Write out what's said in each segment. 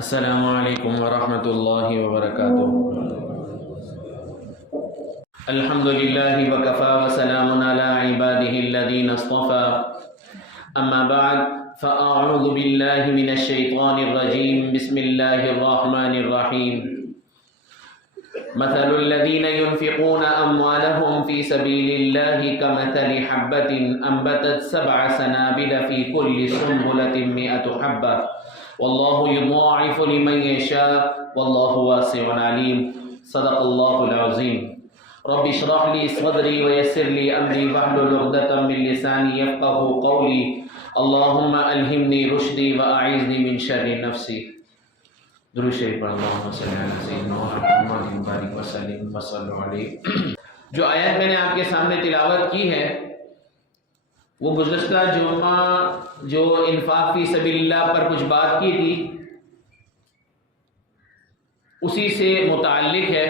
السلام علیکم ورحمۃ اللہ وبرکاتہ۔ الحمد للہ وکفى وسلام علی عباده الذین اصطفى، اما بعد فاعوذ باللہ من الشیطان الرجیم، بسم اللہ الرحمن الرحیم۔ مثل الذین ينفقون اموالهم في سبیل اللہ كمثل حبة انبتت 7 سنابل في كل سنبلة 100 حبة واللہ یضاعف لمن یشاء واللہ واسع علیم۔ صدق اللہ العظیم۔ رب اشرح لی صدری ویسر لی امری واحلل عقدۃ من لسانی یفقهوا قولی، اللہم الہمنی رشدی واعذنی من شر نفسی۔ درود شریف پڑھ، اللہم صلی علی سیدنا محمد وبارک وسلم وصلوا علیہ۔ جو آیت میں نے آپ کے سامنے تلاوت کی ہے وہ گزشتہ جمعہ جو انفاق فی سبیل اللہ پر کچھ بات کی تھی اسی سے متعلق ہے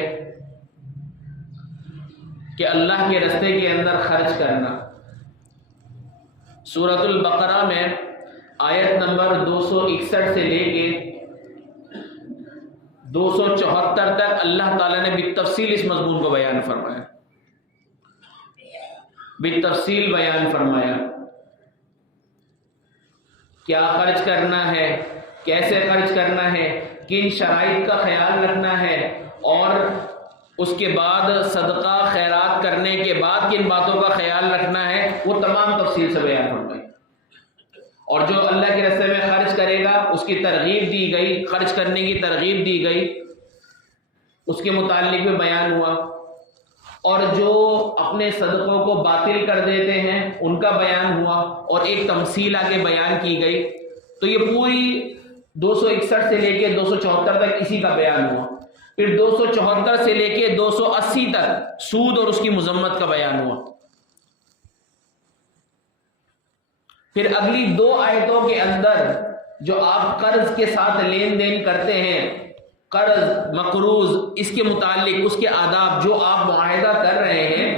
کہ اللہ کے راستے کے اندر خرچ کرنا۔ سورۃ البقرہ میں آیت نمبر 261 سے لے کے 274 تک اللہ تعالیٰ نے بالتفصیل اس مضمون کو بیان فرمایا، بالتفصیل بیان فرمایا کیا خرچ کرنا ہے، کیسے خرچ کرنا ہے، کن شرائط کا خیال رکھنا ہے، اور اس کے بعد صدقہ خیرات کرنے کے بعد کن باتوں کا خیال رکھنا ہے، وہ تمام تفصیل سے بیان فرمائی۔ اور جو اللہ کے راستے میں خرچ کرے گا اس کی ترغیب دی گئی، خرچ کرنے کی ترغیب دی گئی، اس کے متعلق بھی بیان ہوا، اور جو اپنے صدقوں کو باطل کر دیتے ہیں ان کا بیان ہوا، اور ایک تمثیل آگے بیان کی گئی۔ تو یہ پوری 261 سے لے کے 274 تک اسی کا بیان ہوا۔ پھر 274 سے لے کے 280 تک سود اور اس کی مذمت کا بیان ہوا۔ پھر اگلی 2 آیتوں کے اندر جو آپ قرض کے ساتھ لین دین کرتے ہیں، قرض مقروض، اس کے متعلق اس کے آداب، جو آپ معاہدہ کر رہے ہیں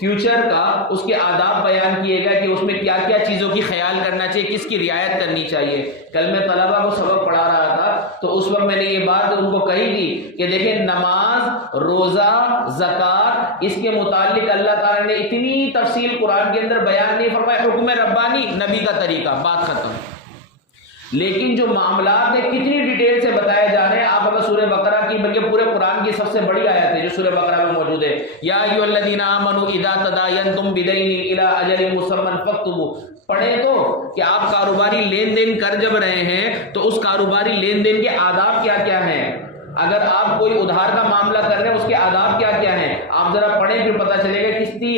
فیوچر کا، اس کے آداب بیان کیے گئے کہ اس میں کیا کیا چیزوں کی خیال کرنا چاہیے، کس کی رعایت کرنی چاہیے۔ کل میں طلبہ کو سبق پڑھا رہا تھا تو اس وقت میں نے یہ بات ان کو کہی تھی کہ دیکھیں نماز، روزہ، زکوٰۃ، اس کے متعلق اللہ تعالیٰ نے اتنی تفصیل قرآن کے اندر بیان نہیں فرمایا، حکم ربانی، نبی کا طریقہ، بات ختم۔ لیکن جو معاملات ہیں کتنی ڈیٹیل سے بتائے جا رہے ہیں۔ آپ اگر سورہ بقرہ کی، بلکہ پورے قرآن کی سب سے بڑی آیت ہے جو سورہ بقرہ میں موجود ہے، یا ایھا الذین آمنوا اذا تداینتم بدین الی اجل مسمی فاکتبوا، پڑھیں تو کہ آپ کاروباری لین دین کر جب رہے ہیں تو اس کاروباری لین دین کے آداب کیا کیا ہیں۔ اگر آپ کوئی ادھار کا معاملہ کر رہے ہیں اس کے آداب کیا کیا ہیں، آپ ذرا پڑھیں پھر پتہ چلے گا کتنی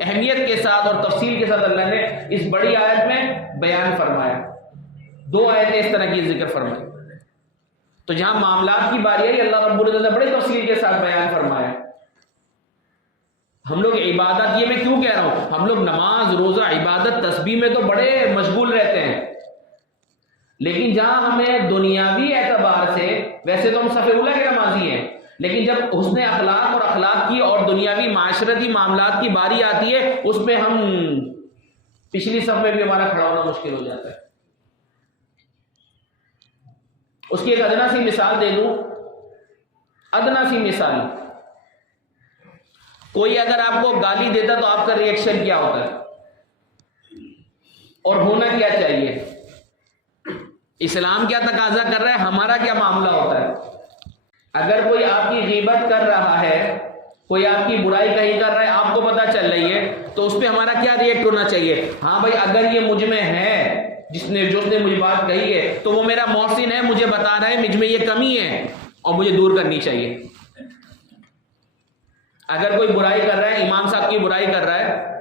اہمیت کے ساتھ اور تفصیل کے ساتھ اللہ نے اس بڑی آیت میں بیان فرمایا۔ 2 آیتیں اس طرح کی ذکر فرمائی۔ تو جہاں معاملات کی باری ہے اللہ رب العزت نے بڑی تفصیل کے ساتھ بیان فرمایا۔ ہم لوگ عبادت، یہ میں کیوں کہہ رہا ہوں، ہم لوگ نماز، روزہ، عبادت، تسبیح میں تو بڑے مشغول رہتے ہیں، لیکن جہاں ہمیں دنیاوی اعتبار سے، ویسے تو ہم صف اولیٰ کے نمازی ہیں، لیکن جب حسن اخلاق اور اخلاق کی اور دنیاوی معاشرتی معاملات کی باری آتی ہے اس میں ہم پچھلی صف میں بھی ہمارا کھڑا ہونا مشکل ہو جاتا ہے۔ اس کی ایک ادنا سی مثال دے دوں، ادنا سی مثال، کوئی اگر آپ کو گالی دیتا تو آپ کا ریئیکشن کیا ہوتا ہے اور ہونا کیا چاہیے؟ اسلام کیا تقاضا کر رہا ہے، ہمارا کیا معاملہ ہوتا ہے؟ اگر کوئی آپ کی غیبت کر رہا ہے، کوئی آپ کی برائی کہیں کر رہا ہے، آپ کو پتہ چل رہی ہے، تو اس پہ ہمارا کیا ریئیکٹ ہونا چاہیے؟ ہاں بھائی اگر یہ مجھ میں ہے، جس نے مجھے بات کہی ہے تو وہ میرا محسن ہے، مجھے بتا رہا ہے مجھ میں یہ کمی ہے اور مجھے دور کرنی چاہیے۔ اگر کوئی برائی کر رہا ہے، امام صاحب کی برائی کر رہا ہے،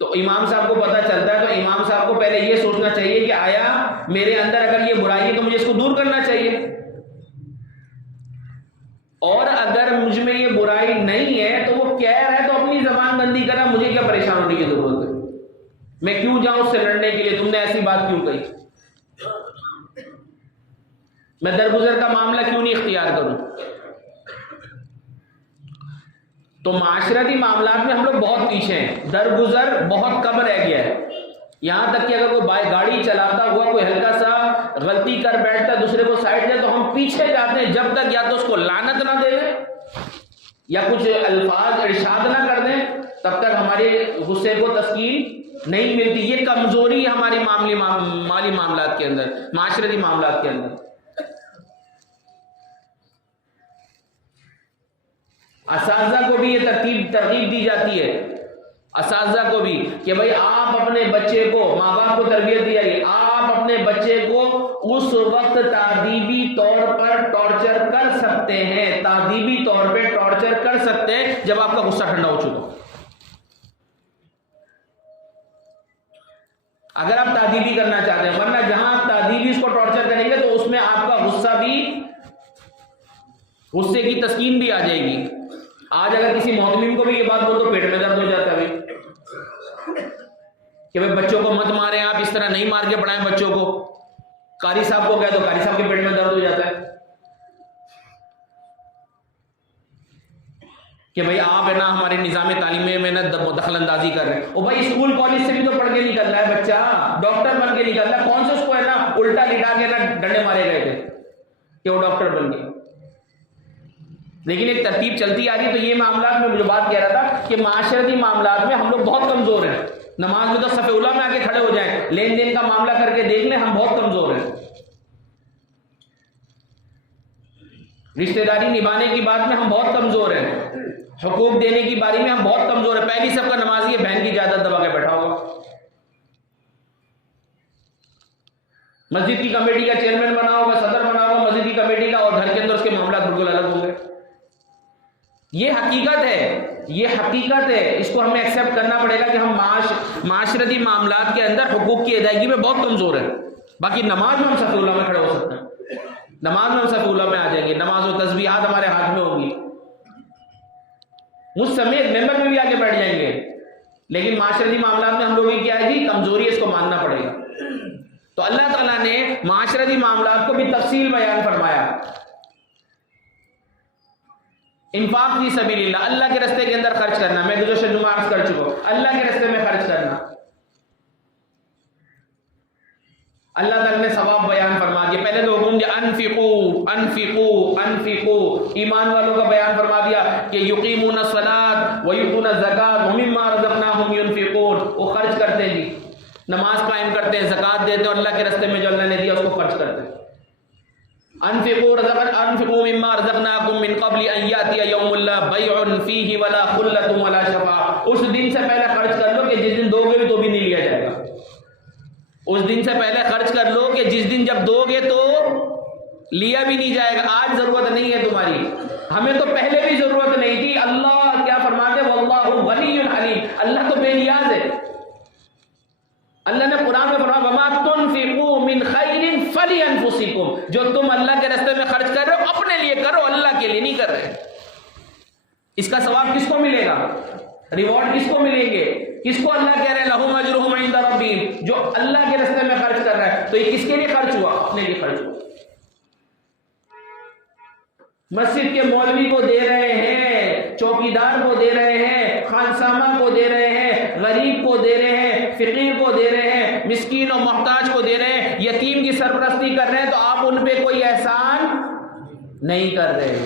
تو امام صاحب کو پتہ چلتا ہے تو امام صاحب کو پہلے یہ سوچنا چاہیے کہ آیا میرے اندر اگر یہ برائی ہے تو مجھے اس کو دور کرنا چاہیے، اور اگر مجھ میں یہ برائی نہیں ہے تو وہ کہہ رہا ہے تو اپنی زبان بندی کرا، مجھے کیا پریشان ہونے کی ضرورت ہے، میں کیوں جاؤں اس سے لڑنے کے لیے، تم نے ایسی بات کیوں کہی، میں درگزر کا معاملہ کیوں نہیں اختیار کروں۔ تو معاشرتی معاملات میں ہم لوگ بہت پیچھے ہیں، درگزر بہت کم رہ گیا ہے۔ یہاں تک کہ اگر کوئی گاڑی چلاتا ہوا کوئی ہلکا سا غلطی کر بیٹھتا ہے دوسرے کو سائڈ دے تو ہم پیچھے جاتے ہیں جب تک یا تو اس کو لعنت نہ دے دیں یا کچھ الفاظ ارشاد نہ کر دیں تب تک ہمارے غصے کو تسکین نہیں ملتی. یہ کمزوری ہے ہماری مالی معاملات کے اندر, معاشرتی معاملات کے اندر. اساتذہ کو بھی یہ ترغیب دی جاتی ہے, اساتذہ کو بھی, کہ بھئی آپ اپنے بچے کو, ماں باپ کو تربیت دی جائے, آپ اپنے بچے کو اس وقت تعدیبی طور پر ٹارچر کر سکتے ہیں, تعدیبی طور پہ ٹارچر کر سکتے ہیں جب آپ کا غصہ ٹھنڈا ہو چکا. اگر آپ تعدیبی کرنا چاہتے ہیں, ورنہ جہاں آپ تعدیبی اس کو ٹارچر کریں گے تو اس میں آپ کا غصہ بھی, غصے کی تسکین بھی آ جائے گی. آج اگر کسی محتمم کو بھی یہ بات بول تو پیٹ میں درد ہو جاتا ہے کہ بھائی بچوں کو مت ماریں, آپ اس طرح نہیں مار کے پڑھائیں بچوں کو. قاری صاحب کو کہہ تو قاری صاحب کے پیٹ میں درد ہو جاتا ہے کہ بھائی آپ ہے نا ہمارے نظام تعلیمی میں نا دخل اندازی کر رہے ہیں. او بھائی اسکول کالج سے بھی تو پڑھ کے نکل رہا ہے بچہ, ڈاکٹر بن کے نکل رہا ہے, کون سے اس کو ہے نا الٹا لٹا کے نا ڈنڈے مارے گئے تھے کہ وہ ڈاکٹر بن گیا. لیکن ایک ترتیب چلتی آ رہی. تو یہ معاملات میں جو بات کہہ رہا تھا کہ معاشرتی معاملات میں ہم لوگ بہت کمزور ہیں. نماز میں تو صف اولیٰ میں آ کے کھڑے ہو جائیں, لین دین کا معاملہ کر کے دیکھ لیں, ہم بہت کمزور ہیں. رشتہ داری نبھانے کی بات میں ہم بہت کمزور ہیں, حقوق دینے کی باری میں ہم بہت کمزور ہیں. پہلی صف کا نمازی ہے, بہن کی اجازت دبا کے بیٹھا ہوگا. مسجد کی کمیٹی کا چیئرمین بنا ہوگا, صدر بنا ہوگا مسجد کی کمیٹی کا, اور گھر کے اندر اس کے معاملات بالکل الگ ہوں گے. یہ حقیقت ہے, یہ حقیقت ہے. اس کو ہمیں ایکسیپٹ کرنا پڑے گا کہ ہم معاشرتی معاملات کے اندر حقوق کی ادائیگی میں بہت کمزور ہیں. باقی نماز میں ہم صف اولیٰ میں کھڑے ہو سکتے ہیں, نماز میں ہم صف اولیٰ میں آ جائیں گے, نماز و تسبیحات ہمارے ہاتھ میں ہوں گی, مجھ سمیت ممبر میں بھی آ کے بیٹھ جائیں گے. لیکن معاشرتی معاملات میں ہم لوگوں کی کیا ہے جی, کمزوری, اس کو ماننا پڑے گا. تو اللہ تعالیٰ نے معاشرتی معاملات کو بھی تفصیل بیان فرمایا. انفاق فی سبیل اللہ, اللہ کے راستے کے اندر خرچ کرنا. میں گزشتہ جمعہ عرض کر چکا ہوں, اللہ کے راستے میں خرچ کرنا. اللہ تعالیٰ نے ثواب بیان فرما دیا. پہلے تو حکم دیا انفقوا انفقوا انفقوا, ایمان والوں کا بیان فرما دیا کہ یقیمون الصلاۃ ویؤتون الزکاۃ ومما رزقناہم ینفقون, وہ خرچ کرتے ہیں, نماز قائم کرتے ہیں, زکوٰۃ دیتے ہیں, اور اللہ کے راستے میں جو اللہ نے دیا اس کو خرچ کرتے ہیں. انفقوا مما رزقناکم من قبل ان یاتی یوم لا بیع فیہ ولا خلۃ ولا شفاعۃ. اس دن سے پہلے خرچ کر لو کہ جس دن دو گے تو بھی نہیں لیا جائے گا. اس دن سے پہلے خرچ کر لو کہ جس دن جب دو گے تو لیا بھی نہیں جائے گا. آج ضرورت نہیں ہے تمہاری, ہمیں تو پہلے بھی ضرورت نہیں تھی. اللہ کیا فرماتے ہیں, واللہ غنی حلیم, اللہ تو بے نیاز ہے. اللہ نے قرآن میں فرمایا وما تنفقوا من خیر فلانفسکم, جو تم اللہ کے راستے میں خرچ کر رہے ہو اپنے لیے کرو, اللہ کے لیے نہیں کر رہے. اس کا ثواب کس کو ملے گا, ریوارڈ کس کو ملیں گے, کس کو اللہ کہہ رہے ہیں لہم اجرہم عند ربہم, جو اللہ کے راستے میں خرچ کر رہا ہے. تو یہ کس کے لیے خرچ ہوا, اپنے لیے خرچ ہوا. مسجد کے مولوی کو دے رہے ہیں, چوکیدار کو دے رہے ہیں, خانسامہ کو دے رہے ہیں, غریب کو دے رہے ہیں, فقیر کو دے رہے ہیں, مسکین و محتاج کو دے رہے ہیں, یتیم کی سرپرستی کر رہے ہیں, تو آپ ان پہ کوئی احسان نہیں کر رہے,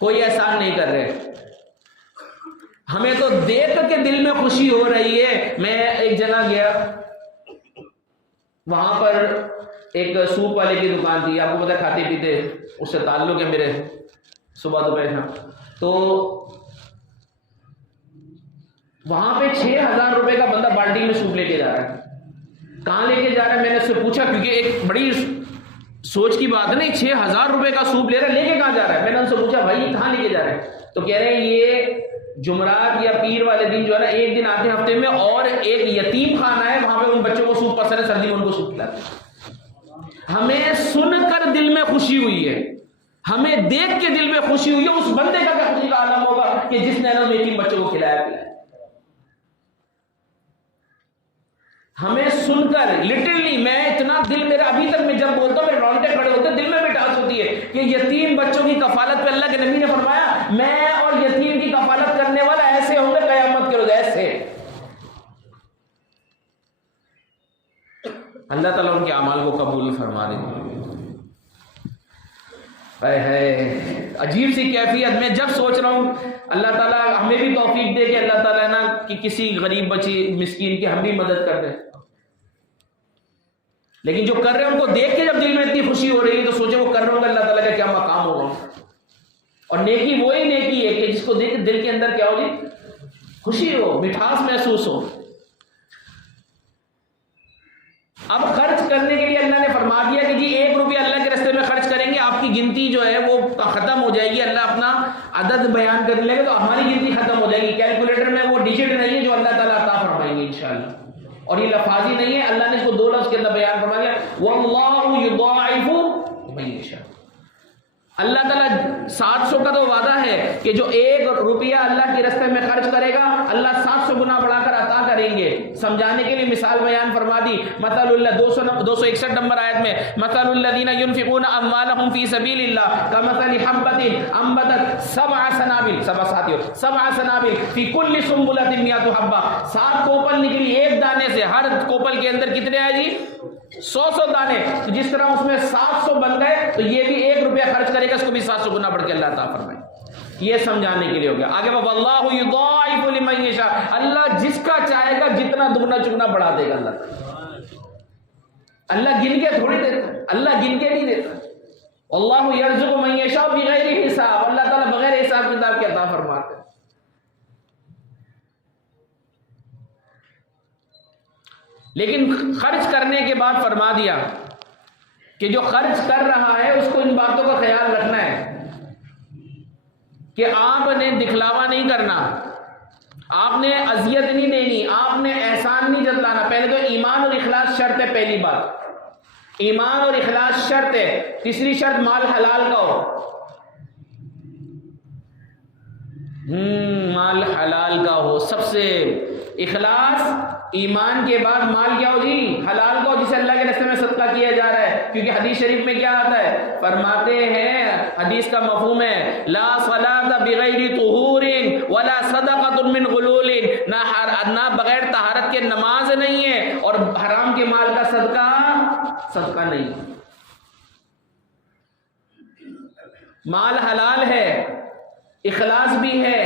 کوئی احسان نہیں کر رہے. ہمیں تو دیکھ کے دل میں خوشی ہو رہی ہے. میں ایک جگہ گیا, وہاں پر ایک سوپ والے کی دکان تھی. آپ کو پتہ کھاتے پیتے اس سے تعلق ہے میرے, صبح دوپہر شام. تو وہاں پہ 6,000 روپے کا بندہ بالٹی میں سوپ لے کے جا رہا ہے. کہاں لے کے جا رہا ہے, میں نے اس سے پوچھا, کیونکہ ایک بڑی سوچ کی بات ہے نا, 6,000 روپے کا سوپ لے رہا ہے, لے کے کہاں جا رہا ہے. میں نے ان سے پوچھا بھائی یہ کہاں لے کے جا رہے ہیں, تو کہہ رہے ہیں یہ جمعرات یا پیر والے دن جو ہے نا, ایک دن آتے ہیں ہفتے میں, اور ایک یتیم خانہ ہے وہاں پہ ان بچوں کو سوپ پسند ہے, سردی میں ان کو سوپ کھلاتے ہیں. ہمیں سن کر دل میں خوشی ہوئی ہے, ہمیں دیکھ کے دل میں خوشی ہوئی ہے. اس بندے کا کیا خوشی کا عالم ہوگا کہ جس نے نا یتیم بچوں کو کھلایا پلایا. ہمیں سن کر لٹرلی میں اتنا دل میرا ابھی تک میں جب بولتا ہوں میرے رونگٹے کھڑے ہوتے ہیں, دل میں بھی ٹاس ہوتی ہے کہ یتیم بچوں کی کفالت پہ اللہ کے نبی نے فرمایا میں اور یتیم کی کفالت کرنے والا ایسے ہوں گے قیامت کے روز, ایسے. اللہ فرما دیں۔ ہے عجیب سی کیفیت، میں جب سوچ رہا ہوں اللہ تعالیٰ ہمیں بھی توفیق دے کہ اللہ تعالیٰ نا کہ کسی غریب بچی مسکین کی ہم بھی مدد کر دیں، لیکن جو کر رہے ہیں ان کو دیکھ کے جب دل میں اتنی خوشی ہو رہی ہے تو سوچے وہ کر رہے ہوں گے اللہ تعالیٰ کا کیا مقام ہوگا۔ اور نیکی وہی نیکی ہے کہ جس کو دیکھ دل کے اندر کیا ہوگی، خوشی ہو، مٹھاس محسوس ہو۔ اب خرچ کرنے کے لیے اللہ نے فرما دیا کہ جی 1 روپیہ اللہ کے راستے میں خرچ کریں گے، آپ کی گنتی جو ہے وہ ختم ہو جائے گی، اللہ اپنا عدد بیان کرنے لگے تو ہماری گنتی ختم ہو جائے گی، کیلکولیٹر میں وہ ڈیجٹ نہیں ہے جو اللہ تعالیٰ عطا فرمائیں گے انشاءاللہ۔ اور یہ لفاظی نہیں ہے، اللہ نے اس کو 2 لفظ کے اندر بیان فرما دیا، وَاللَّهُ يُضَاعِفُ لِمَن يَشَاءُ۔ اللہ تعالیٰ 700 کا تو وعدہ ہے کہ جو 1 روپیہ اللہ کے راستے میں خرچ کرے گا اللہ 700 گنا بڑھا کر عطا کریں گے۔ سمجھانے کے لیے مثال بیان فرما دی، مثل اللہ 261 نمبر آیت میں، مثل الذین ينفقون اموالهم فی سبیل اللہ کمثل حبۃ انبتت 7 سنابل 7 سنابل فی کل سنبلۃ 100 حبہ، 7 کوپل نکلی ایک دانے سے، ہر کوپل کے اندر کتنے آئے جی 100 دانے، تو جس طرح اس میں 700 بن گئے تو یہ بھی 1 روپیہ خرچ کرے گا اس کو بھی 700 گنا بڑھ کے اللہ عطا فرمائے۔ یہ سمجھانے کے لیے ہو گیا۔ آگے واللہ یضاعف لمن یشاء، اللہ جس کا چاہے گا جتنا دگنا چگنا بڑھا دے گا اللہ۔ اللہ گن کے تھوڑی دیتا، اللہ گن کے نہیں دیتا۔ واللہ یرزق من یشاء بغیر حساب، اللہ تعالیٰ بغیر حساب کتاب کے عطا فرماتے ہیں۔ لیکن خرچ کرنے کے بعد فرما دیا کہ جو خرچ کر رہا ہے اس کو ان باتوں کا خیال رکھنا ہے کہ آپ نے دکھلاوا نہیں کرنا، آپ نے اذیت نہیں دینی، آپ نے احسان نہیں جتلانا۔ پہلے تو ایمان اور اخلاص شرط ہے، پہلی بات ایمان اور اخلاص شرط ہے۔ تیسری شرط مال حلال کا ہو، مال حلال کا ہو۔ سب سے اخلاص ایمان کے بعد مال کیا ہو جی حلال کا ہو، جسے اللہ کے راستے میں صدقہ کیا جا رہا ہے۔ کیونکہ حدیث شریف میں کیا آتا ہے، فرماتے ہیں حدیث کا مفہوم ہے لا صلاۃ بغیر طہور ولا صدقۃ من غلول، نہ بغیر طہارت کے نماز نہیں ہے اور حرام کے مال کا صدقہ نہیں۔ مال حلال ہے، اخلاص بھی ہے،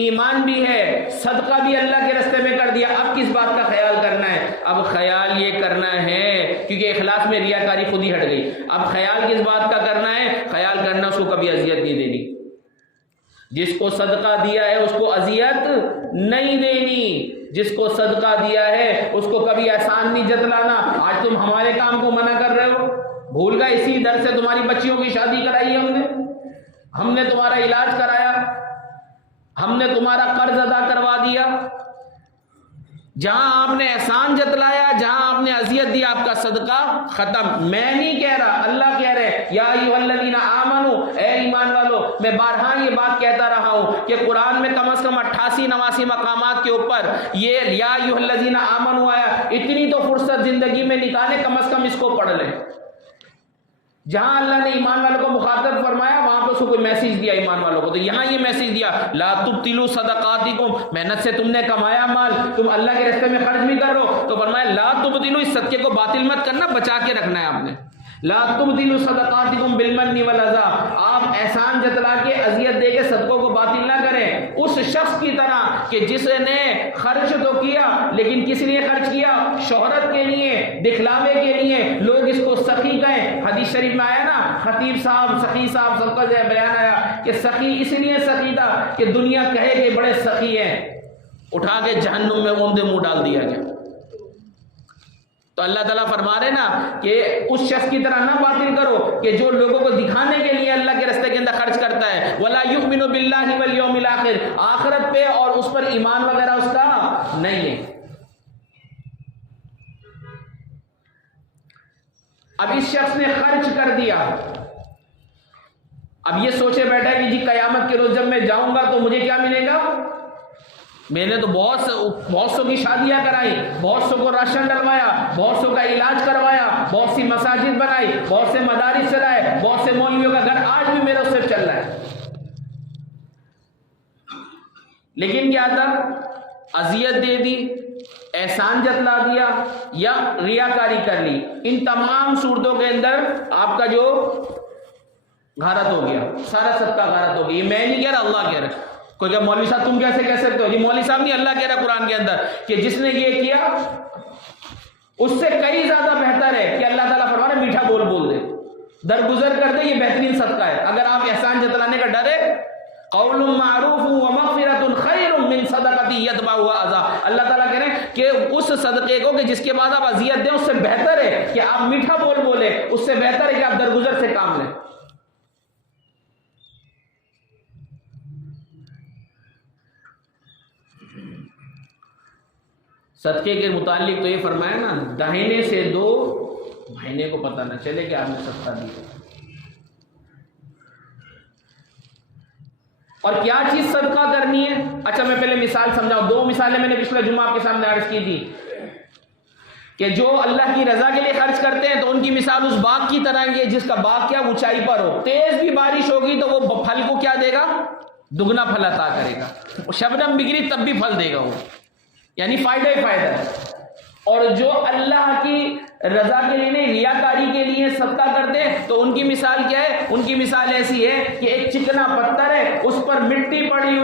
ایمان بھی ہے، صدقہ بھی اللہ کے راستے میں کر دیا۔ اب کس بات کا خیال کرنا ہے؟ اب خیال یہ کرنا ہے، کیونکہ اخلاص میں ریاکاری خود ہی ہٹ گئی، اب خیال کس بات کا کرنا ہے؟ خیال کرنا اس کو کبھی اذیت نہیں دینی، جس کو صدقہ دیا ہے اس کو اذیت نہیں دینی، جس کو صدقہ دیا ہے اس کو کبھی احسان نہیں جتلانا۔ آج تم ہمارے کام کو منع کر رہے ہو، بھول گئے اسی در سے تمہاری بچیوں کی شادی کرائی ہے، ہم نے تمہارا علاج کرایا، ہم نے تمہارا قرض ادا کروا دیا۔ جہاں آپ نے احسان جتلایا، جہاں آپ نے اذیت دی، آپ کا صدقہ ختم۔ میں نہیں کہہ رہا، اللہ کہہ رہے یا ایھا الذین آمنوا، اے ایمان والو، میں بارہا یہ بات کہتا رہا ہوں کہ قرآن میں کم از کم 88-89 مقامات کے اوپر یہ یا ایھا الذین آمنوا آیا۔ اتنی تو فرصت زندگی میں نکالے، کم از کم اس کو پڑھ لیں۔ جہاں اللہ نے ایمان والوں کو مخاطب فرمایا وہاں پہ اس کو کوئی میسج دیا ایمان والوں کو، تو یہاں یہ میسج دیا لا تبطلوا صدقاتکم، محنت سے تم نے کمایا مال، تم اللہ کے راستے میں خرچ بھی کر رہو تو فرمایا لا تبطلوا، اس صدقے کو باطل مت کرنا، بچا کے رکھنا ہے آپ نے۔ لا تبطلوا صدقاتکم بالمن والاذى، آپ احسان جتلا کے اذیت دے کے صدقوں کو باطل نہ کریں اس شخص کی طرح کہ جس نے خرچ تو کیا لیکن کس لیے خرچ کیا؟ شہرت کے لیے، دکھلاوے کے لیے، لوگ اس کو سخی کہیں۔ حدیث شریف میں آیا نا، خطیب صاحب سخی صاحب سب کا بیان آیا کہ سخی اس لیے سخی تھا کہ دنیا کہے کہ بڑے سخی ہیں، اٹھا کے جہنم میں اوندے منہ ڈال دیا جائے۔ تو اللہ تعالیٰ فرما رہے نا کہ اس شخص کی طرح نہ باطل کرو کہ جو لوگوں کو دکھانے کے لیے اللہ کے راستے کے اندر خرچ کرتا ہے۔ وَلَا يُؤْمِنُ بِاللَّهِ وَالْيَوْمِ الْآخِرِ، آخرت پہ اور اس پر ایمان وغیرہ اس کا نہیں ہے۔ اب اس شخص نے خرچ کر دیا، اب یہ سوچے بیٹھا ہے کہ جی قیامت کے روز جب میں جاؤں گا تو مجھے کیا ملے گا؟ میں نے تو بہت سو کی شادیاں کرائی، بہت سو کو راشن ڈلوایا، بہت سو کا علاج کروایا، بہت سی مساجد بنائی، بہت سے مدارس چلائے، بہت سے مولویوں کا گھر آج بھی میرا صرف چل رہا ہے۔ لیکن کیا تھا؟ اذیت دے دی، احسان جتلا دیا یا ریاکاری کر لی، ان تمام صورتوں کے اندر آپ کا جو غارت ہو گیا، سارا صدقہ غارت ہو گیا۔ یہ میں نہیں کہہ رہا، اللہ کہہ رہا ہے۔ کوئی کہ مولوی صاحب تم کیسے کہہ سکتے ہو؟ جی مولوی صاحب نہیں، اللہ کہہ رہا قرآن کے اندر کہ جس نے یہ کیا اس سے کئی زیادہ بہتر ہے کہ اللہ تعالیٰ فرما رہا ہے میٹھا بول دے، درگزر کر دے، یہ بہترین صدقہ ہے۔ اگر آپ احسان جتلانے کا ڈر ہے، قول معروف ومغفرۃ خیر من صدقۃ یتبعها اذى، اللہ تعالیٰ کہہ رہے ہیں کہ اس صدقے کو کہ جس کے بعد آپ اذیت دیں اس سے بہتر ہے کہ آپ میٹھا بولے، اس سے بہتر ہے کہ آپ درگزر سے کام لیں۔ صدقے کے متعلق تو یہ فرمایا نا، داہنے سے دو، بھائینے کو پتہ نہ چلے کہ آپ نے صدقہ دیا۔ اور کیا چیز صدقہ کرنی ہے؟ اچھا میں پہلے مثال سمجھاؤں، دو مثالیں میں نے پچھلے جمعہ آپ کے سامنے عرض کی تھی کہ جو اللہ کی رضا کے لیے خرچ کرتے ہیں تو ان کی مثال اس باغ کی طرح ہے جس کا باغ کیا اونچائی پر ہو، تیز بھی بارش ہوگی تو وہ پھل کو کیا دے گا؟ دگنا پھل عطا کرے گا۔ شبنم بگڑی تب بھی پھل دے گا وہ، یعنی فائدہ ہی فائدہ ہے۔ اور جو اللہ کی رضا کے لیے نہیں، ریاکاری کے لیے صدقہ کرتے ہیں تو ان کی مثال کیا ہے؟ ان کی مثال ایسی ہے کہ ایک چکنا پتھر ہے، اس پر مٹی پڑی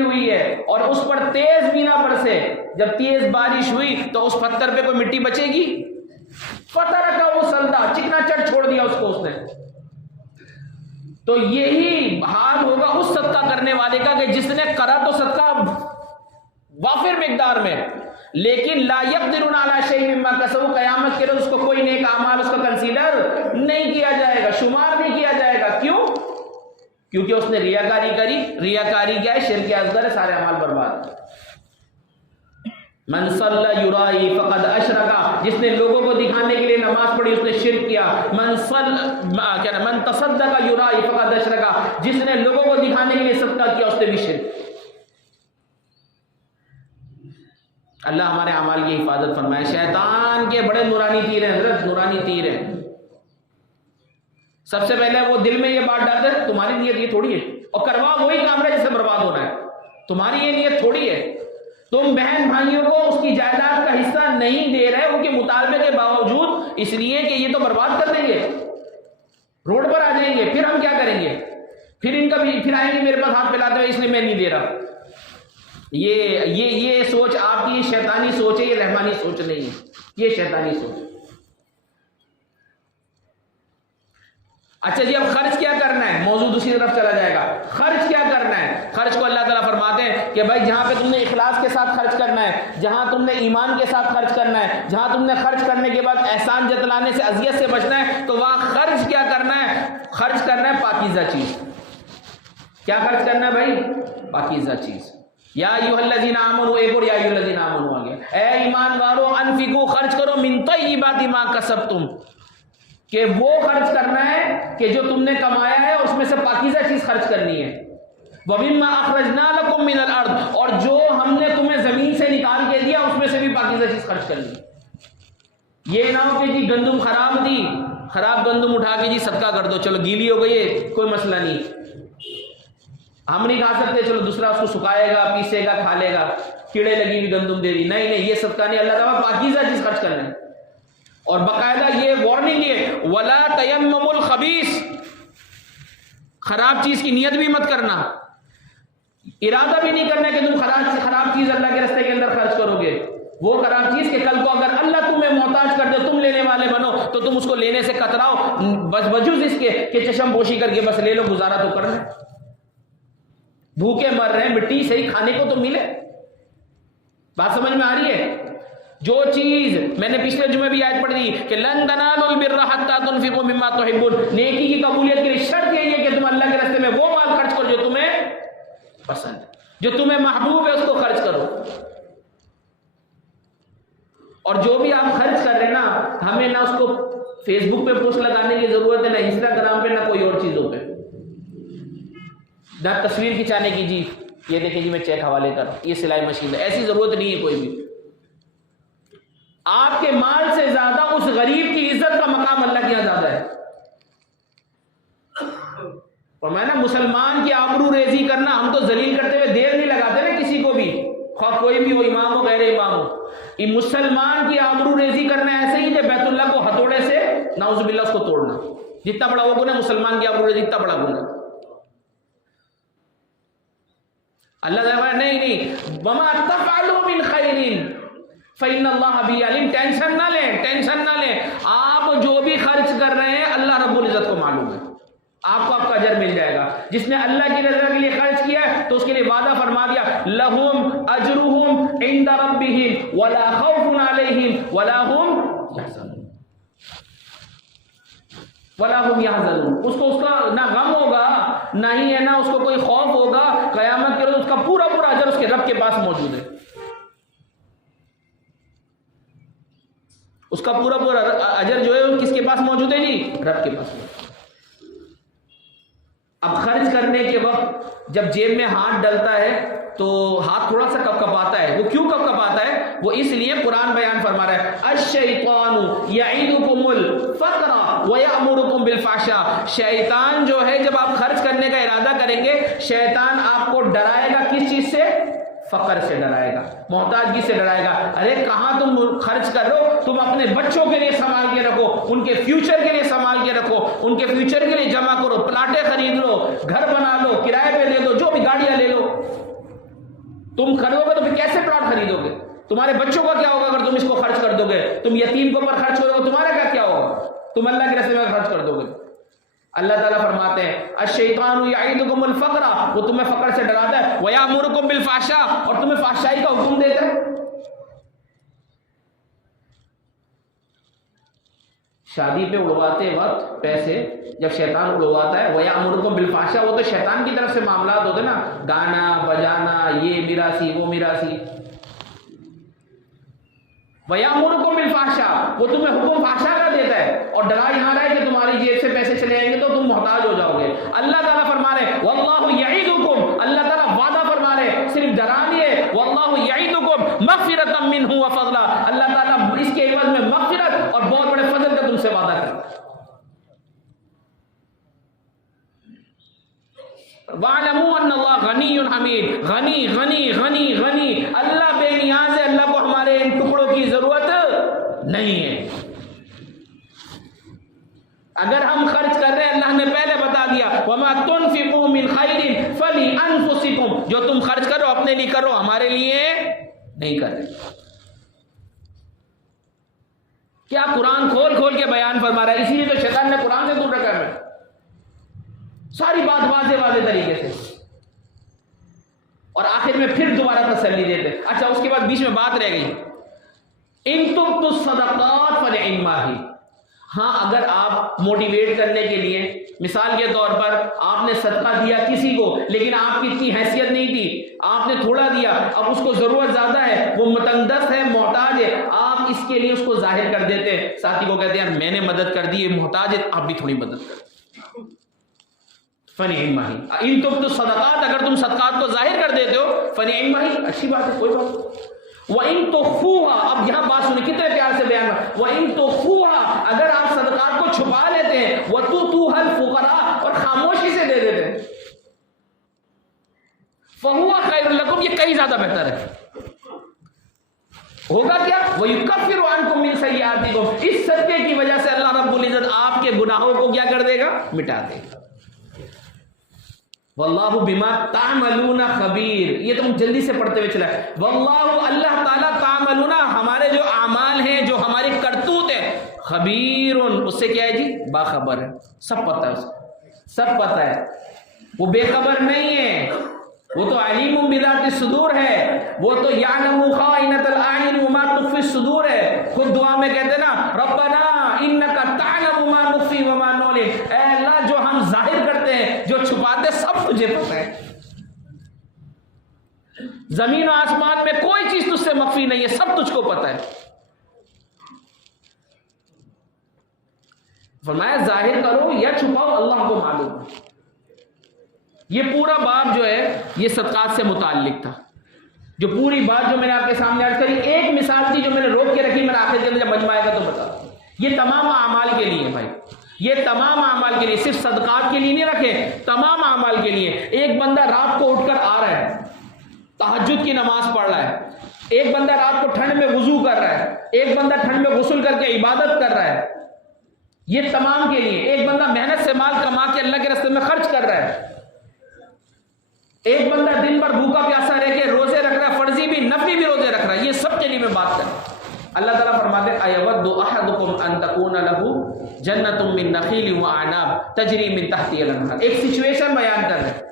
ہوئی ہے اور اس پر تیز بھی نہ برسے، جب تیز بارش ہوئی تو اس پتھر پہ کوئی مٹی بچے گی؟ پتھر کا وہ سلدا چکنا چٹ چھوڑ دیا اس کو اس نے۔ تو یہی حال ہوگا اس صدقہ کرنے والے کا کہ جس نے کرا تو صدقہ وافر مقدار میں، لیکن لا یقدرون علی شیء مما کسبوا، قیامت کے روز اس کو کوئی نیک اعمال اس کا کنسیڈر نہیں کیا جائے گا، شمار نہیں کیا جائے گا۔ کیوں؟ کیونکہ اس نے ریاکاری کری۔ ریاکاری کیا ہے؟ شرک اصغر ہے، سارے اعمال برباد۔ من صلی یرائی فقد اشرک، جس نے لوگوں کو دکھانے کے لیے نماز پڑھی اس نے شرک کیا۔ من تصدق یرائی فقد اشرک، جس نے لوگوں کو دکھانے کے لیے صدقہ کیا اس نے بھی شرک۔ اللہ ہمارے اعمال کی حفاظت فرمائے۔ شیطان کے بڑے نورانی تیر ہیں حضرت، نورانی تیر ہیں۔ سب سے پہلے وہ دل میں یہ بات ڈالتے ہیں تمہاری نیت یہ تھوڑی ہے، اور کروا وہی کام ہے جس سے برباد ہونا ہے، تمہاری یہ نیت تھوڑی ہے۔ تم بہن بھائیوں کو اس کی جائیداد کا حصہ نہیں دے رہے ان کے مطالبے کے باوجود، اس لیے کہ یہ تو برباد کر دیں گے، روڈ پر آ جائیں گے، پھر ہم کیا کریں گے؟ پھر ان کا بھی پھر آئیں گے میرے پاس ہاتھ پھیلاتے ہوئے اس لیے میں نہیں دے رہا۔ یہ سوچ آپ کی شیطانی سوچ ہے، یہ رحمانی سوچ نہیں ہے، یہ شیطانی سوچ ہے۔ اچھا جی اب خرچ کیا کرنا ہے؟ موضوع دوسری طرف چلا جائے گا۔ خرچ کیا کرنا ہے؟ خرچ کو اللہ تعالیٰ فرماتے ہیں کہ بھائی جہاں پہ تم نے اخلاص کے ساتھ خرچ کرنا ہے، جہاں تم نے ایمان کے ساتھ خرچ کرنا ہے، جہاں تم نے خرچ کرنے کے بعد احسان جتلانے سے، اذیت سے بچنا ہے، تو وہاں خرچ کیا کرنا ہے؟ خرچ کرنا ہے پاکیزہ چیز۔ کیا خرچ کرنا ہے بھائی؟ پاکیزہ چیز۔ یا ایھا الذین آمنوا، ایک اور یا ایھا الذین آمنوا آ گیا، اے ایمان والو، انفقوا، خرچ کرو، من طیبات ما کسبتم، کہ وہ خرچ کرنا ہے کہ جو تم نے کمایا ہے اس میں سے پاکیزہ چیز خرچ کرنی ہے۔ وَمِمَّا أَخْرَجْنَا لَكُم مِّنَ الْأَرْضِ، اور جو ہم نے تمہیں زمین سے نکال کے دیا اس میں سے بھی پاکیزہ چیز خرچ کرنی ہے۔ یہ نہ ہو کہ جی گندم خراب تھی، خراب گندم اٹھا کے جی صدقہ کر دو، چلو گیلی ہو گئی ہے کوئی مسئلہ نہیں، ہم نہیں کھا سکتے، چلو دوسرا اس کو سکھائے گا، پیسے گا، کھا لے گا، کیڑے لگی ہوئی گندم دے دی، نہیں یہ صدقہ نہیں، اللہ تعالیٰ پاکیزہ چیز خرچ کرنا ہے۔ اور باقاعدہ یہ وارننگ ہے، ولا تیمموا الخبیث، خراب چیز کی نیت بھی مت کرنا، ارادہ بھی نہیں کرنا کہ تم خراب چیز اللہ کے راستے کے اندر خرچ کرو گے۔ وہ خراب چیز کہ کل کو اگر اللہ تمہیں محتاج کر دے، تم لینے والے بنو، تو تم اس کو لینے سے کتراؤ، بجوز اس کے کہ چشم پوشی کر کے بس لے لو، گزارا تو کرنا، بھوکے مر رہے ہیں، مٹی صحیح کھانے کو تو ملے۔ بات سمجھ میں آ رہی ہے؟ جو چیز میں نے پچھلے جمعے بھی آیت پڑھ دی کہ لن تنالوا البر حتى تنفقوا مما تحبون، نیکی کی قبولیت کے لیے شرط یہی ہے کہ تم اللہ کے راستے میں وہ مال خرچ کرو جو تمہیں پسند ہے، جو تمہیں محبوب ہے، اس کو خرچ کرو۔ اور جو بھی آپ خرچ کر رہے ہیں نا، ہمیں نہ اس کو فیس بک پہ پوسٹ لگانے کی ضرورت ہے، نہ انسٹاگرام پہ، نہ کوئی اور چیزوں پہ، نہ تصویر کھنچانے کی جی یہ دیکھیں جی میں چیک حوالے کر رہا ہوں، یہ سلائی مشین ہے، ایسی ضرورت نہیں ہے کوئی بھی۔ آپ کے مال سے زیادہ اس غریب کی عزت کا مقام اللہ کے یہاں زیادہ ہے۔ اور میں نا مسلمان کی آبرو ریزی کرنا، ہم تو ذلیل کرتے ہوئے دیر نہیں لگاتے نا کسی کو بھی، خواہ کوئی بھی ہو، امام ہو غیر امام ہو. یہ مسلمان کی آبرو ریزی کرنا ایسے ہی کہ بیت اللہ کو ہتھوڑے سے نعوذ باللہ اس کو توڑنا. جتنا بڑا وہ گناہ مسلمان کی آبرو ریزی اتنا بڑا گناہ. اللہ تعالیٰ نہیں وما تفعلوا من خیر فإن اللہ بہ علیم. ٹینشن نہ لیں، ٹینشن نہ لیں. آپ جو بھی خرچ کر رہے ہیں اللہ رب العزت کو معلوم ہے. آپ کو آپ کا اجر مل جائے گا. جس نے اللہ کی رضا کے لیے خرچ کیا ہے تو اس کے لیے وعدہ فرما دیا لہم اجرہم عند ربہم ولا خوف علیہم ولا ہم یحزنون. اس کو اس کا نہ غم ہوگا، نہ ہی ہے نہ اس کو کوئی خوف ہوگا. قیامت کے روز اس کا پورا پورا اجر اس کے رب کے پاس موجود ہے. اس کا پورا پورا اجر جو ہے کس کے پاس موجود ہے جی؟ رب کے پاس موجود ہے. اب خرچ کرنے کے وقت جب جیب میں ہاتھ ڈلتا ہے تو ہاتھ تھوڑا سا کپ کپاتا ہے. وہ کیوں کپ کپاتا ہے؟ وہ اس لیے قرآن بیان فرما رہا ہے الشیطان یعیدکم الفقر ویأمرکم بالفحشاء. شیطان جو ہے جب آپ خرچ کرنے کا ارادہ کریں گے شیطان آپ کو ڈرائے گا. کس چیز سے؟ فقر سے ڈرائے گا، محتاجگی سے ڈرائے گا. ارے کہاں تم خرچ کر رہے ہو؟ تم اپنے بچوں کے لیے سنبھال کے رکھو، ان کے فیوچر کے لیے سنبھال کے رکھو، ان کے فیوچر کے لیے جمع کرو، پلاٹیں خرید لو، گھر بنا لو، کرائے پہ لے لو، جو بھی گاڑیاں لے لو. تم خریدو گے تو پھر کیسے پلاٹ خریدو گے؟ تمہارے بچوں کا کیا ہوگا اگر تم اس کو خرچ کر دو گے؟ تم یتیم کے اوپر خرچ کرو گے، تمہارا کیا ہوگا؟ تم اللہ کے راستے میں خرچ کر دو گے. اللہ تعالیٰ فرماتے ہیں الشیطان یعیدکم الفقر، وہ تمہیں فقر سے ڈراتا ہے، ویأمرکم بالفحشاء، اور تمہیں فحشائی کا حکم دیتا ہے. شادی پہ اڑواتے وقت پیسے جب شیطان اڑواتا ہے ویأمرکم بالفحشاء، وہ تو شیطان کی طرف سے معاملات ہوتے نا، گانا بجانا، یہ میراثی وہ میراثی. ویأمرکم بالفحشاء، وہ تمہیں حکم فحشاء کا دیتا ہے اور ڈرا یہاں رہا ہے کہ تمہاری جیب سے پیسے چلے جائیں گے تو تم محتاج ہو جاؤ گے. اللہ تعالیٰ فرما رہے واللہ یعیدکم، اللہ تعالیٰ وعدہ فرما رہے، صرف ڈرا نہیں ہے. واللہ یعیدکم مغفرۃ منہ وفضلا، اللہ تعالیٰ اس کے عوض میں مغفرت اور بہت بڑے فضل کا تم سے وعدہ کرتا ہے. وَاعْلَمُوا أَنَّ اللَّهَ غَنِيٌّ حَمِيدٌ. غنی غنی غنی غنی، اللہ بے نیاز ہے. اللہ کو ہمارے ان ٹکڑوں کی ضرورت نہیں ہے. اگر ہم خرچ کر رہے ہیں اللہ نے پہلے بتا دیا وَمَا تُنْفِقُوا مِنْ خَيْرٍ فَلِأَنفُسِكُمْ، جو تم خرچ کرو اپنے لیے کرو، ہمارے لیے نہیں کر رہے. کیا قرآن کھول کھول کے بیان فرما رہا ہے. اسی لیے تو شیطان نے قرآن سے دور رکھا ہے، ساری بات واضح واضح طریقے سے، اور آخر میں پھر دوبارہ تسلی دیتے. اچھا اس کے بعد بیچ میں بات رہ گئی ان تبدوا الصدقات فنعما ہی. ہاں اگر آپ موٹیویٹ کرنے کے لیے مثال کے طور پر آپ نے صدقہ دیا کسی کو لیکن آپ کی اتنی حیثیت نہیں تھی، آپ نے تھوڑا دیا، اب اس کو ضرورت زیادہ ہے، وہ متنگس ہے، محتاج ہے، آپ اس کے لیے اس کو ظاہر کر دیتے ہیں. ساتھی کو کہتے ہیں یار میں نے مدد کر دی، محتاج ہے، آپ بھی تھوڑی مدد کر. فنعما ہی. ان تبدوا الصدقات، اگر تم صدقات کو ظاہر کر دیتے ہو فنعما ہی، اچھی بات ہے، کوئی بات نہیں. وَإِن تُخْفُوهَا، اب یہاں بات سنیں کتنے پیار سے بیان ہے. وَإِن تُخْفُوهَا، اگر آپ صدقات کو چھپا لیتے ہیں، وَتُؤْتُوهَا الْفُقَرَاءَ، اور خاموشی سے دے دیتے ہیں، فَهُوَ خَيْرٌ لَكُمْ، یہ کہیں زیادہ بہتر ہے. ہوگا کیا؟ وَيُكَفِّرُ عَنْكُم مِّن سَيِّئَاتِكُم، اس صدقے کی وجہ سے اللہ رب العزت آپ کے گناہوں کو کیا کر دے گا؟ مٹا دے گا. واللہ بما تعملون خبیر، یہ تم جلدی سے پڑھتے ہوئے چلا ہے. واللہ، اللہ تعالیٰ، تعملون، ہمارے جو اعمال ہیں، جو ہماری کرتوت ہے، خبیر، اس سے کیا ہے جی؟ باخبر ہے، سب پتہ ہے، سب پتہ ہے. وہ بے خبر نہیں ہے، وہ تو علیم بذات الصدور ہے، وہ تو یعلم خائنۃ الاعین وما تخفی الصدور ہے. خود دعا میں کہتے نا ربنا انک تعلم ما نخفی وما نعلن، اے اللہ جو ہم ظاہر کرتے ہیں، جو چھپاتے، سب تجھے پتہ ہے. زمین و آسمان میں کوئی چیز تجھ سے مخفی نہیں ہے، سب تجھ کو پتہ ہے. فرمایا ظاہر کرو یا چھپاؤ اللہ کو معلوم ہے. یہ پورا باب جو ہے یہ صدقات سے متعلق تھا. جو پوری بات جو میں نے آپ کے سامنے عرض کری، ایک مثال تھی جو میں نے روک کے رکھی، میں نے آخر کے اندر جب مجمع آئے گا تو بتا دوں. یہ تمام اعمال کے لیے بھائی، یہ تمام اعمال کے لیے، صرف صدقات کے لیے نہیں رکھے، تمام اعمال کے لیے. ایک بندہ رات کو اٹھ کر آ رہا ہے، تہجد کی نماز پڑھ رہا ہے، ایک بندہ رات کو ٹھنڈ میں وضو کر رہا ہے، ایک بندہ ٹھنڈ میں غسل کر کے عبادت کر رہا ہے، یہ تمام کے لیے. ایک بندہ محنت سے مال کما کے اللہ کے راستے میں خرچ کر رہا ہے، ایک بندہ دن بھر بھوکا پیاسا رہ کے روزے رکھ رہا ہے، فرضی بھی نفلی بھی روزے رکھ رہا ہے. یہ سب کے لیے میں بات کر رہا ہوں. اللہ تعالیٰ فرماتے ہیں ایود احدکم ان تکون لہ جنۃ من نخیل واعناب تجری من تحتها الانہار. ایک سچویشن بیان کر رہے ہیں.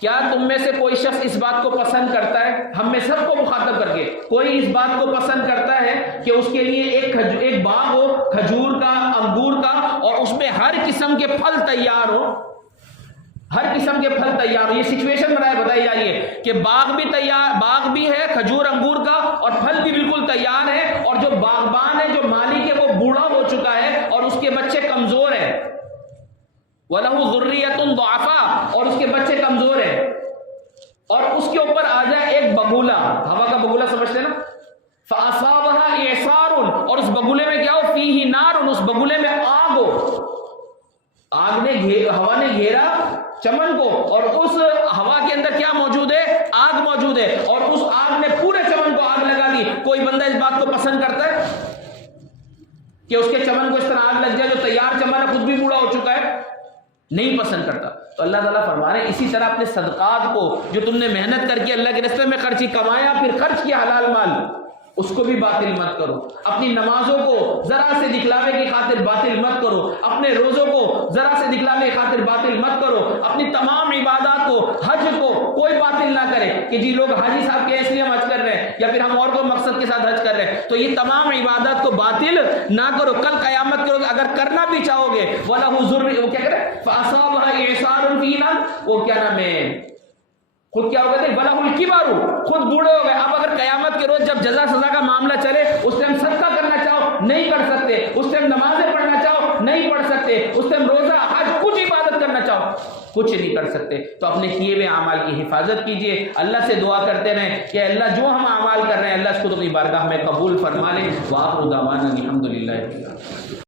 کیا تم میں سے کوئی شخص اس بات کو پسند کرتا ہے، ہم میں سب کو مخاطب کر کے، کوئی اس بات کو پسند کرتا ہے کہ اس کے لیے ایک باغ ہو کھجور کا، انگور کا، اور اس میں ہر قسم کے پھل تیار ہو، ہر قسم کے پھل تیار ہو. یہ سچویشن بتائی جائیے کہ باغ بھی تیار، باغ بھی ہے کھجور انگور کا، اور پھل بھی بالکل تیار ہے، اور جو باغبان ہے، جو مالک ہے، وہ بوڑھا ہو چکا ہے اور اس کے بچے کمزور ہیں. وَلَهُ ذُرِّيَّةٌ ضُعَفَاء، اور اس کے بچے کمزور ہیں، اور اس کے اوپر آ جائے ایک بگولا، ہوا کا بگولا سمجھتے ہیں نا، فَأَصَابَهَا إِعْصَارٌ، اور اس بگولے میں کیا ہو، فِيهِ نَارٌ، اس بگولے میں آگ ہو. آگ نے ہوا نے گھیرا چمن کو، اور اس ہوا کے اندر کیا موجود ہے، آگ موجود ہے، اور اس آگ نے پورے چمن کو آگ لگا دی. کوئی بندہ اس بات کو پسند کرتا ہے کہ اس کے چمن کو اس طرح آگ لگ جائے جو تیار چمن ہے، خود بھی بوڑھا ہو چکا ہے؟ نہیں پسند کرتا. تو اللہ تعالیٰ فرما رہے ہیں اسی طرح اپنے صدقات کو، جو تم نے محنت کر کے اللہ کے راستے میں خرچی کمایا، پھر خرچ کیا حلال مال، اس کو بھی باطل مت کرو. اپنی نمازوں کو ذرا سے دکھلاوے کی خاطر باطل مت کرو، اپنے روزوں کو ذرا سے دکھلاوے کی خاطر باطل مت کرو، اپنی تمام عبادات کو، حج کو کوئی باطل نہ کرے کہ جی لوگ حاجی صاحب کے اس لیے ہم حج کر رہے ہیں، یا پھر ہم اور کوئی مقصد کے ساتھ حج کر رہے ہیں. تو یہ تمام عبادات کو باطل نہ کرو. کل قیامت کے روز اگر کرنا بھی چاہو گے، وَلَهُ ذُرِّيَّةٌ، وہ کیا کرے، فَأَصَابَهَا إِعْصَارٌ فِيهِ، وہ کیا نام ہے، خود کیا ہو گئے تھے، وَلَهُ الْكِبَرُ، خود بوڑھے ہو گئے. اب اگر قیامت کے روز جب جزا سزا کا معاملہ چلے، اس ٹائم صدقہ کرنا چاہو نہیں کر سکتے، اس ٹائم نمازیں پڑھنا چاہو نہیں پڑھ سکتے، اس ٹائم روزہ حج کچھ عبادت کرنا چاہو کچھ نہیں کر سکتے. تو اپنے کیے ہوئے اعمال کی حفاظت کیجئے، اللہ سے دعا کرتے رہیں کہ اللہ جو ہم اعمال کر رہے ہیں اللہ اس کو تو اپنی بارگاہ میں قبول فرما لے. وآخر دعوانا الحمدللہ.